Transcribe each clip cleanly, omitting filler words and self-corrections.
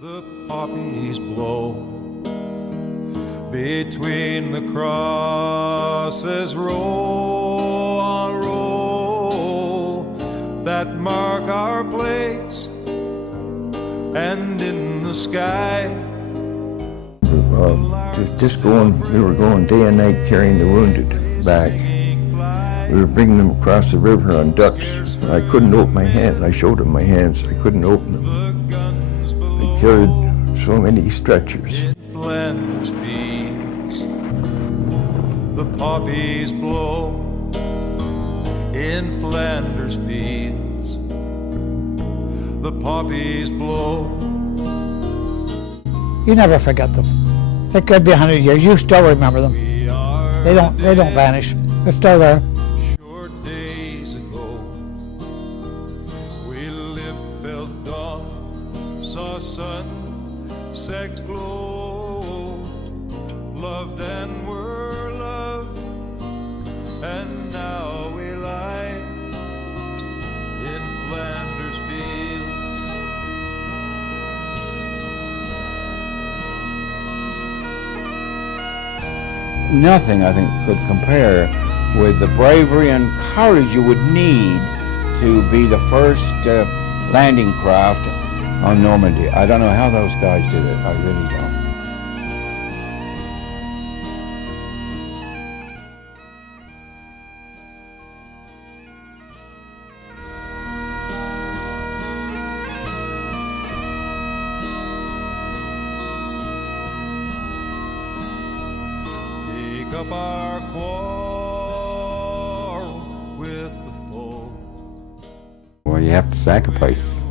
The poppies blow between the crosses, row on row, that mark our place, and in the sky. We were going day and night carrying the wounded back. We were bringing them across the river on ducks. I couldn't open my hands. I showed them my hands. I couldn't open them. I carried so many stretchers. In Flanders fields, the poppies blow. In Flanders fields, the poppies blow. You never forget them. It could be 100 years. You still remember them. They don't vanish. They're still there. Short days ago, we lived, felt dawn, saw sunset glow, loved and were loved, and now we lie in Flanders fields. Nothing, I think, could compare with the bravery and courage you would need to be the first landing craft on Normandy. I don't know how those guys did it. I really don't. Take up our quarrel with the foe. Well, you have to sacrifice.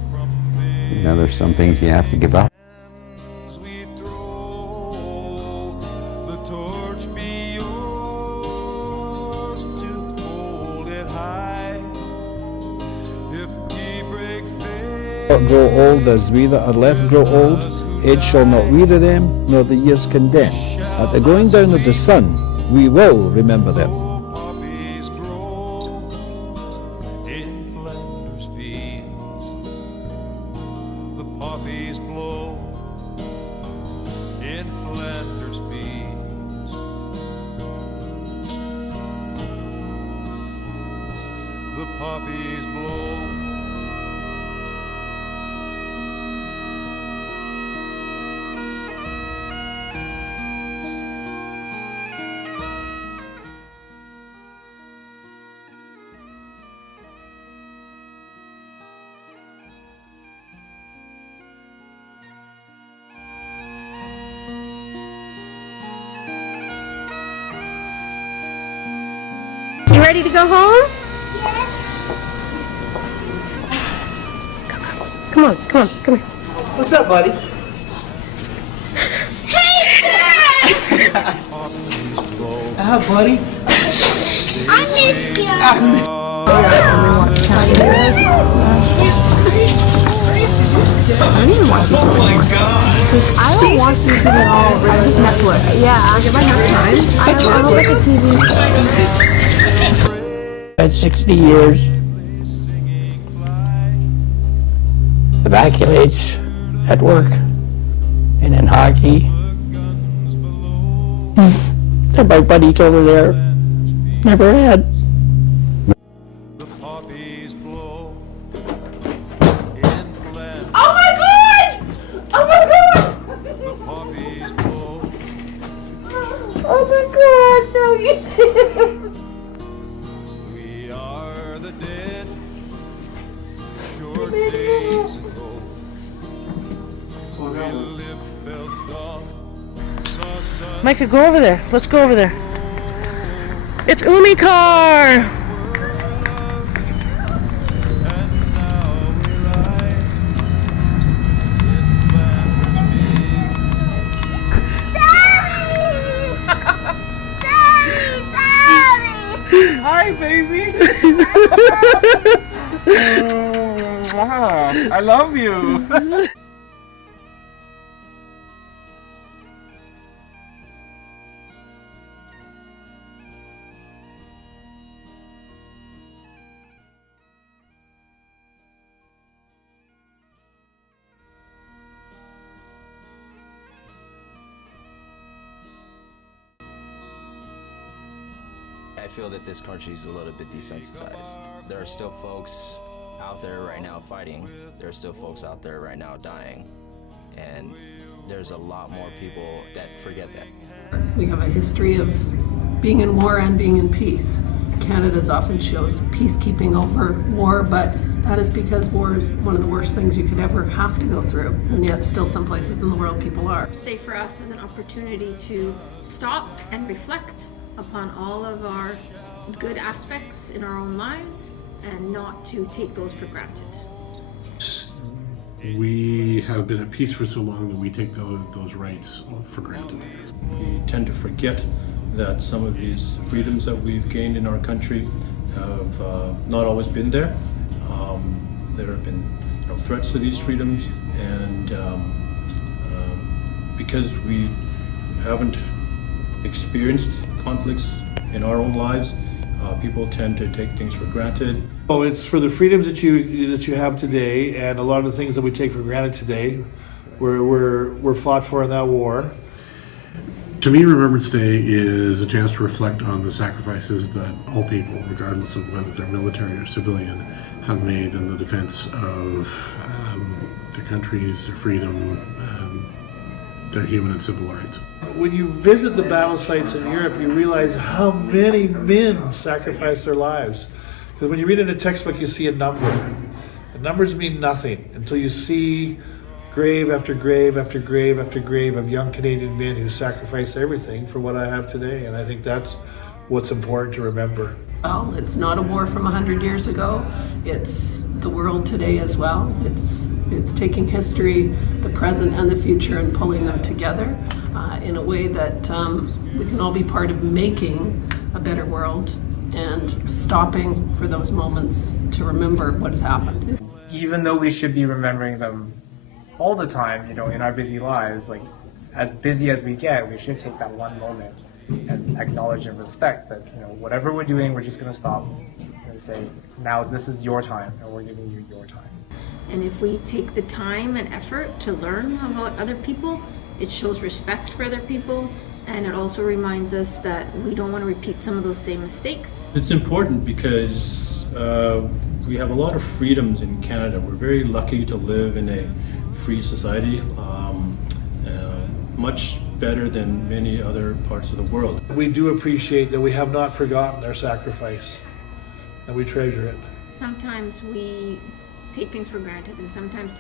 You know, there's some things you have to give up. As we throw the torch be yours to hold it high. If we break faith, Grow old as we that are left grow old, age shall not weary them, nor the years condemn. At the going down of the sun, we will remember them. poppies grow in Flanders fields. The poppies blow in Flanders fields. The poppies blow. You ready to go home? Yes. Come on, come on, come here. What's up, buddy? Ah, buddy. I missed you. I don't even want people anymore. I don't want you to get all really network. Yeah, if I have time. I don't look at TV. At 60 years of accolades at work and in hockey. That my buddies over there never had. The poppies blow in Flanders. Oh my god! Oh my god! The poppies blow. Oh my god, no, you We are the dead. Short days ago, we lived, felt dawn, saw sun. Micah, go over there. Let's go over there. It's Umikar! And now we lie in Flanders fields. Hi, baby. Wow, I love you. feel that this country is a little bit desensitized. There are still folks out there right now fighting. There are still folks out there right now dying. And there's a lot more people that forget that. We have a history of being in war and being in peace. Canada often shows peacekeeping over war, but that is because war is one of the worst things you could ever have to go through, and yet still some places in the world people are. Day for us is an opportunity to stop and reflect upon all of our good aspects in our own lives and not to take those for granted. We have been at peace for so long that we take those rights for granted. We tend to forget that some of these freedoms that we've gained in our country have not always been there. There have been threats to these freedoms, and because we haven't experienced conflicts in our own lives, people tend to take things for granted. Oh, it's for the freedoms that you have today, and a lot of the things that we take for granted today were fought for in that war. To me, Remembrance Day is a chance to reflect on the sacrifices that all people, regardless of whether they're military or civilian, have made in the defense of their countries, their freedom, their human and civil rights. When you visit the battle sites in Europe, you realize how many men sacrificed their lives. Because when you read in a textbook, you see a number. The numbers mean nothing until you see grave after grave after grave after grave of young Canadian men who sacrificed everything for what I have today. And I think that's what's important to remember. Well, it's not a war from 100 years ago. It's the world today as well. It's taking history, the present and the future, and pulling them together in a way that we can all be part of making a better world and stopping for those moments to remember what has happened. Even though we should be remembering them all the time, in our busy lives, like as busy as we get, we should take that one moment and acknowledge and respect that, whatever we're doing, we're just going to stop and say, now this is your time, and we're giving you your time. And if we take the time and effort to learn about other people, it shows respect for other people, and it also reminds us that we don't want to repeat some of those same mistakes. It's important because we have a lot of freedoms in Canada. We're very lucky to live in a free society, much better than many other parts of the world. We do appreciate that we have not forgotten their sacrifice, and we treasure it. Sometimes we take things for granted, and sometimes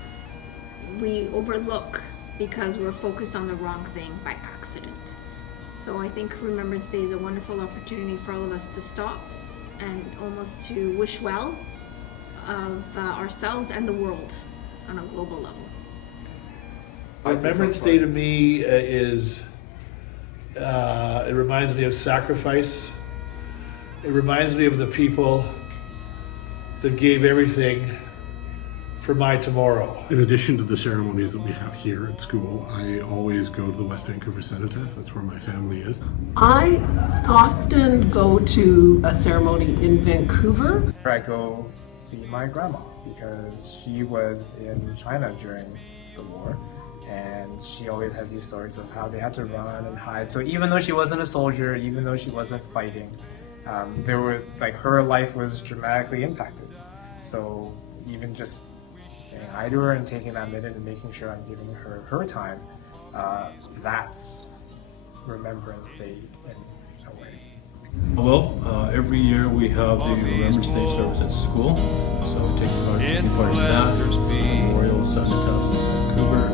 we overlook because we're focused on the wrong thing by accident. So I think Remembrance Day is a wonderful opportunity for all of us to stop and almost to wish well of ourselves and the world on a global level. Remembrance Day to me it reminds me of sacrifice. It reminds me of the people that gave everything for my tomorrow. In addition to the ceremonies that we have here at school, I always go to the West Vancouver Cenotaph. That's where my family is. I often go to a ceremony in Vancouver. I go see my grandma because she was in China during the war, and she always has these stories of how they had to run and hide. So even though she wasn't a soldier, even though she wasn't fighting, her life was dramatically impacted. So even just saying hi to her and taking that minute and making sure I'm giving her her time, that's Remembrance Day in a way. Well, every year we have the Remembrance Day service at school, so we take part in that. Memorial Cenotaph in Vancouver.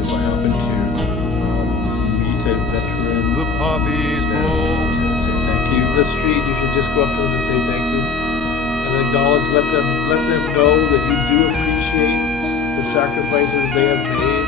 If I happen to meet a veteran, the poppies blow. Say thank you. The street, you should just go up to them and say thank you, and acknowledge, let them know that you do appreciate the sacrifices they have made.